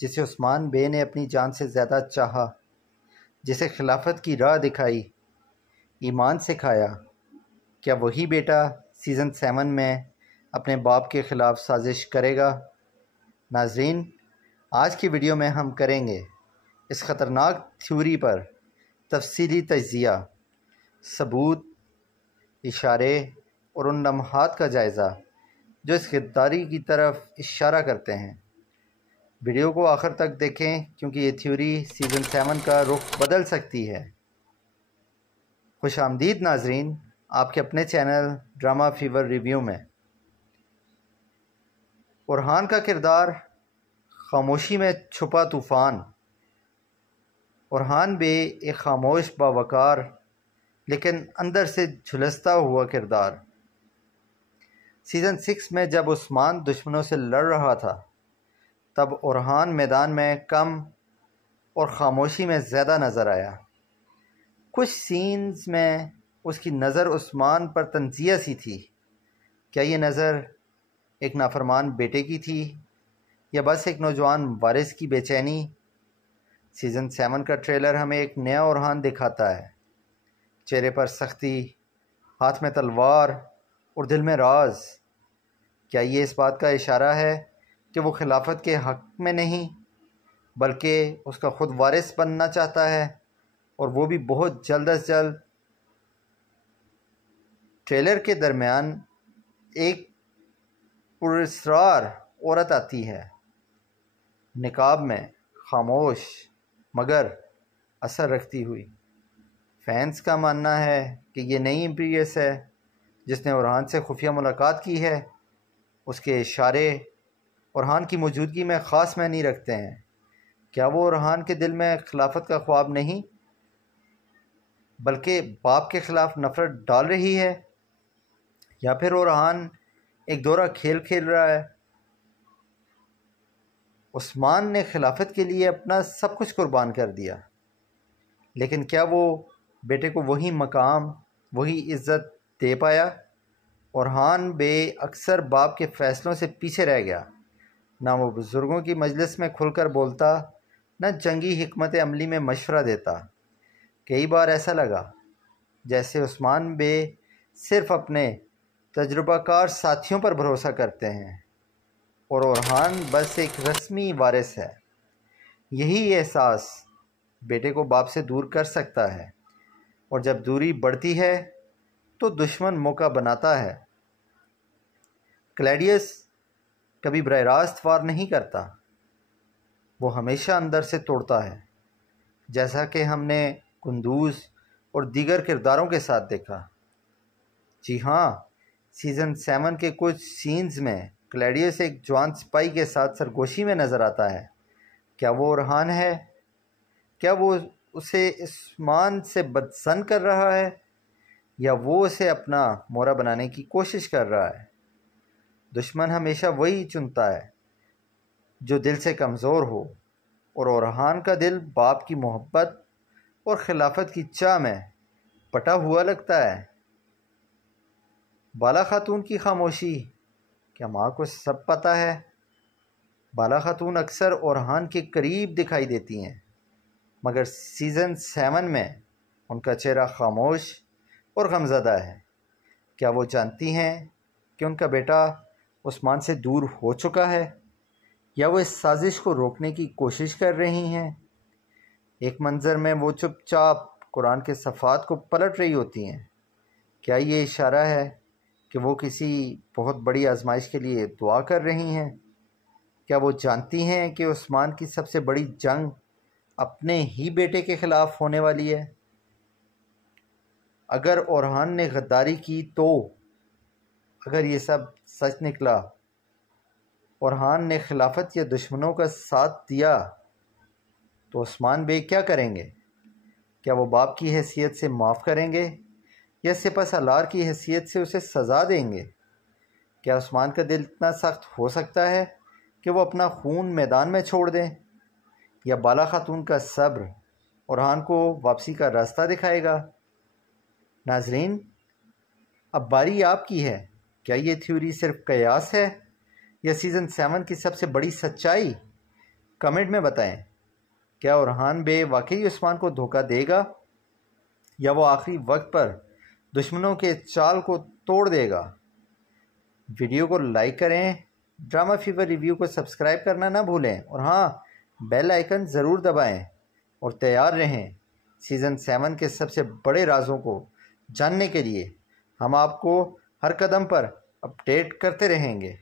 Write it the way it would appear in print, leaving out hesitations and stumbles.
جسے عثمان بے نے اپنی جان سے زیادہ چاہا، جسے خلافت کی راہ دکھائی، ایمان سکھایا، کیا وہی بیٹا سیزن 7 میں اپنے باپ کے خلاف سازش کرے گا؟ ناظرین، آج کی ویڈیو میں ہم کریں گے اس خطرناک تھیوری پر تفصیلی تجزیہ، ثبوت، اشارے اور ان لمحات کا جائزہ جو اس غداری کی طرف اشارہ کرتے ہیں۔ ویڈیو کو آخر تک دیکھیں کیونکہ یہ تھیوری سیزن 7 کا رخ بدل سکتی ہے۔ خوش آمدید ناظرین آپ کے اپنے چینل ڈرامہ فیور ریویو میں۔ اورحان کا کردار خاموشی میں چھپا طوفان۔ اورحان بے ایک خاموش باوقار لیکن اندر سے جھلستا ہوا کردار۔ سیزن 6 میں جب عثمان دشمنوں سے لڑ رہا تھا تب اورحان میدان میں کم اور خاموشی میں زیادہ نظر آیا۔ کچھ سینز میں اس کی نظر عثمان پر تنزیہ سی تھی۔ کیا یہ نظر ایک نافرمان بیٹے کی تھی یا بس ایک نوجوان وارث کی بے چینی؟ سیزن 7 کا ٹریلر ہمیں ایک نیا اورحان دکھاتا ہے، چہرے پر سختی، ہاتھ میں تلوار اور دل میں راز۔ کیا یہ اس بات کا اشارہ ہے کہ وہ خلافت کے حق میں نہیں بلکہ اس کا خود وارث بننا چاہتا ہے، اور وہ بھی بہت جلد از جلد؟ ٹریلر کے درمیان ایک پراسرار عورت آتی ہے، نقاب میں، خاموش مگر اثر رکھتی ہوئی۔ فینس کا ماننا ہے کہ یہ نئی امپریس ہے جس نے اورحان سے خفیہ ملاقات کی ہے۔ اس کے اشارے اورحان کی موجودگی میں خاص معنی رکھتے ہیں۔ کیا وہ اورحان کے دل میں خلافت کا خواب نہیں بلکہ باپ کے خلاف نفرت ڈال رہی ہے؟ یا پھر اورحان ایک دورہ کھیل کھیل رہا ہے؟ عثمان نے خلافت کے لیے اپنا سب کچھ قربان کر دیا، لیکن کیا وہ بیٹے کو وہی مقام، وہی عزت دے پایا؟ اورحان بے اکثر باپ کے فیصلوں سے پیچھے رہ گیا، نہ وہ بزرگوں کی مجلس میں کھل کر بولتا، نہ جنگی حکمت عملی میں مشورہ دیتا۔ کئی بار ایسا لگا جیسے عثمان بے صرف اپنے تجربہ کار ساتھیوں پر بھروسہ کرتے ہیں اور اورحان بس ایک رسمی وارث ہے۔ یہی احساس بیٹے کو باپ سے دور کر سکتا ہے، اور جب دوری بڑھتی ہے تو دشمن موقع بناتا ہے۔ کلیڈیس کبھی براہ راست وار نہیں کرتا، وہ ہمیشہ اندر سے توڑتا ہے، جیسا کہ ہم نے قندوز اور دیگر کرداروں کے ساتھ دیکھا۔ جی ہاں، سیزن 7 کے کچھ سینز میں کلیڈیس ایک جوان سپاہی کے ساتھ سرگوشی میں نظر آتا ہے۔ کیا وہ اورحان ہے؟ کیا وہ اسے عثمان سے بدظن کر رہا ہے یا وہ اسے اپنا مورا بنانے کی کوشش کر رہا ہے؟ دشمن ہمیشہ وہی چنتا ہے جو دل سے کمزور ہو، اور اورحان کا دل باپ کی محبت اور خلافت کی چاہ میں پٹا ہوا لگتا ہے۔ بالا خاتون کی خاموشی، کیا ماں کو سب پتہ ہے؟ بالا خاتون اکثر اورحان کے قریب دکھائی دیتی ہیں، مگر سیزن 7 میں ان کا چہرہ خاموش اور غمزدہ ہے۔ کیا وہ جانتی ہیں کہ ان کا بیٹا عثمان سے دور ہو چکا ہے، یا وہ اس سازش کو روکنے کی کوشش کر رہی ہیں؟ ایک منظر میں وہ چپ چاپ قرآن کے صفحات کو پلٹ رہی ہوتی ہیں۔ کیا یہ اشارہ ہے کہ وہ کسی بہت بڑی آزمائش کے لیے دعا کر رہی ہیں؟ کیا وہ جانتی ہیں کہ عثمان کی سب سے بڑی جنگ اپنے ہی بیٹے کے خلاف ہونے والی ہے؟ اگر اورحان نے غداری کی تو اگر یہ سب سچ نکلا، اورحان نے خلافت یا دشمنوں کا ساتھ دیا، تو عثمان بے کیا کریں گے؟ کیا وہ باپ کی حیثیت سے معاف کریں گے یا سپہ سالار کی حیثیت سے اسے سزا دیں گے؟ کیا عثمان کا دل اتنا سخت ہو سکتا ہے کہ وہ اپنا خون میدان میں چھوڑ دیں، یا بالا خاتون کا صبر اورحان کو واپسی کا راستہ دکھائے گا؟ ناظرین، اب باری آپ کی ہے۔ کیا یہ تھیوری صرف قیاس ہے یا سیزن 7 کی سب سے بڑی سچائی؟ کمنٹ میں بتائیں، کیا اورحان بے واقعی عثمان کو دھوکہ دے گا یا وہ آخری وقت پر دشمنوں کے چال کو توڑ دے گا؟ ویڈیو کو لائک کریں، ڈرامہ فیور ریویو کو سبسکرائب کرنا نہ بھولیں، اور ہاں، بیل آئیکن ضرور دبائیں اور تیار رہیں سیزن 7 کے سب سے بڑے رازوں کو جاننے کے لیے۔ ہم آپ کو ہر قدم پر اپ ڈیٹ کرتے رہیں گے۔